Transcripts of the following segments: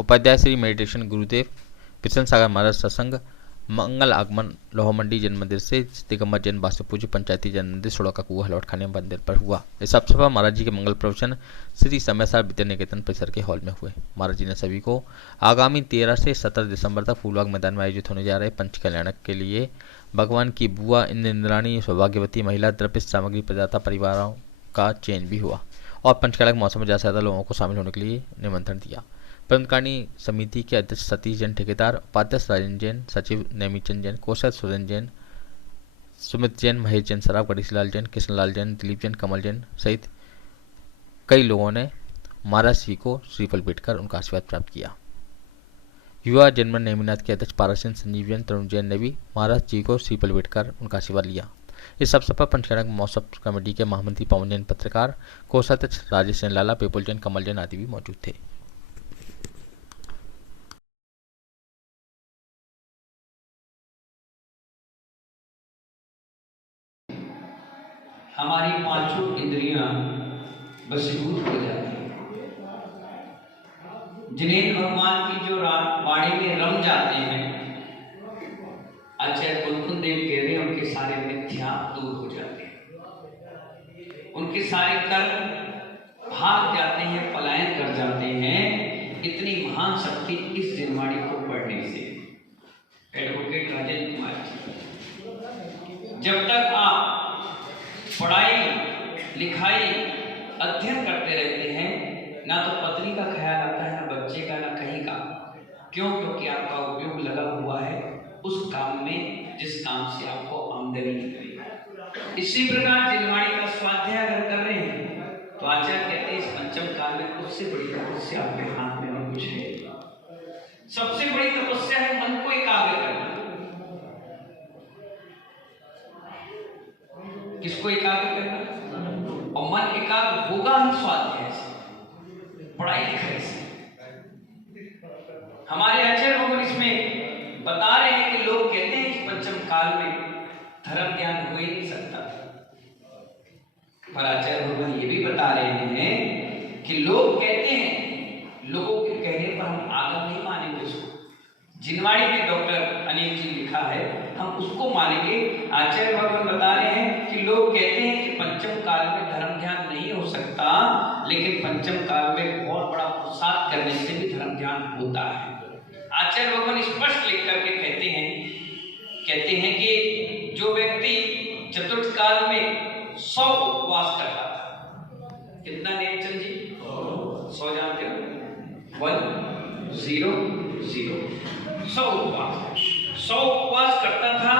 Upadhyay Shri meditation गुरुदेव पिछन सागर महाराज सत्संग मंगल आगमन लोहा मंडी जैन मंदिर से दिगंबर जैन वास्तु पूज्य पंचायती जैन मंदिर सोड़ा का कुआ हलवट खाने मंदिर पर हुआ। इस अवसर पर महाराज जी के मंगल प्रवचन श्री समयसार विद्या निकेतन परिसर के हॉल में हुए। महाराज जी ने सभी को आगामी 13 से 17 दिसंबर तक फूलबाग मैदान में आयोजित होने जा रहे पंच कल्याणक के लिए भगवान की बुआ इंद्राणी सौभाग्यवती महिला द्रव्य सामग्री प्रदाता परिवारों का चयन भी हुआ और पंचकल्याणक मौसम में ज़्यादा से ज़्यादा लोगों को शामिल होने के लिए निमंत्रण दिया। प्रबंधकारिणी समिति के अध्यक्ष सतीश जैन, ठेकेदार उपाध्यक्ष राजेंद्र जैन, सचिव नेमीचंद जैन, कोषाध्यक्ष सुरेंद्र जैन, सुमित जैन, महेश जैन सराफ, गणेशलाल जैन, कृष्णलाल जैन, दिलीप जैन, कमल जैन सहित कई लोगों ने महाराज जी को श्रीफल भेंट कर उनका आशीर्वाद प्राप्त किया। युवा जनमन नेमीनाथ के अध्यक्ष पारासिन संजीव जैन, तरुण जैन ने भी महाराज जी को श्रीफल भेंट कर उनका आशीर्वाद लिया। इस अवसर पर पंचकल्याणक महोत्सव कमेटी के महामंत्री पवन जैन, पत्रकार कोषाध्यक्ष राजेश जैन, लाला पेपुल जैन, कमल जैन आदि भी मौजूद थे। हमारी पांचों इंद्रियां वशीभूत हो जाती हैं। जिन्हें भगवान की जो वाणी में रम जाते हैं, आचार्य कुलकुल देव कह रहे हैं, उनके सारे मिथ्या दूर हो जाते हैं, उनके सारे कर्म भाग जाते हैं, पलायन कर जाते हैं। इतनी महान शक्ति इस जिनवाणी को पढ़ने से। एडवोकेट राजेंद्र कुमार जी, जब तक आप पढ़ाई लिखाई अध्ययन करते रहते हैं, ना तो पत्नी का ख्याल आता है, ना बच्चे का, ना कहीं का। क्यों? क्योंकि आपका उपयोग लगा हुआ है उस काम में जिस काम से आपको आमदनी मिल रही है। इसी प्रकार जिनवाणी का स्वाध्याय अगर कर रहे हैं तो आचार्य कहते हैं इस पंचम काल में उससे बड़ी तपस्या आपके हाथ में और कुछ है। सबसे बड़ी तपस्या है मन को एकाग्र करना। किसको एकाग्र करना? और मन एकाग्र होगा ही स्वाध्याय से, पढ़ाई लिखाई से। हमारे आचार्य भगवान इसमें बता रहे हैं कि लोग कहते हैं कि पंचम काल में धर्म ज्ञान हो ही नहीं सकता, पर आचार्य भगवान ये भी बता रहे हैं कि लोग कहते हैं, लोगों के कहने पर हम आगम नहीं मानेंगे उसको। जिनवाणी में डॉक्टर अनिल जी लिखा है, हम उसको मानेंगे। आचार्य भगवान बता रहे हैं कि लोग कहते हैं कि पंचम काल में धर्म ज्ञान नहीं हो सकता, लेकिन पंचम काल में बहुत बड़ा पुरुषार्थ करने से भी धर्म ज्ञान होता है। आचार्य भगवान स्पष्ट लिख करके कहते हैं कि जो व्यक्ति चतुर्थ काल में 100 उपवास करता था, कितना नेमचंद जी? 100 जानते हो? 100 उपवास करता था।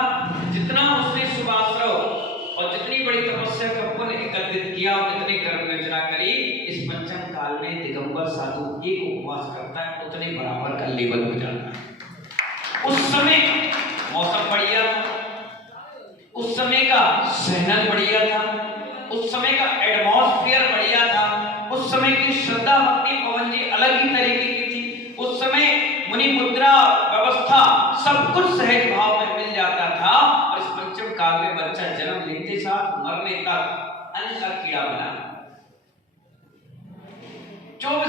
जितना उसने शुभाश्रव और जितनी बड़ी तपस्या का पुण्य एकत्रित किया और जितनी कर्म योजना करी, इस पंचम काल में दिगंबर साधु एक उपवास करता है, उतने बराबर का लेवल हो जाता है। उस समय मौसम बढ़िया था, उस समय का सहनल बढ़िया था, उस समय का एटमॉस्फेयर बढ़िया था, उस समय की श्रद्धा भक्ति पवन जी अलग ही तरीके की थी। उस समय मुनि मुद्रा व्यवस्था सब कुछ सहज भाव में मिल जाता था। और इस पंचम काल में बच्चा जन्म लेते साथ मरने तक अन्न का कीड़ा बना। 24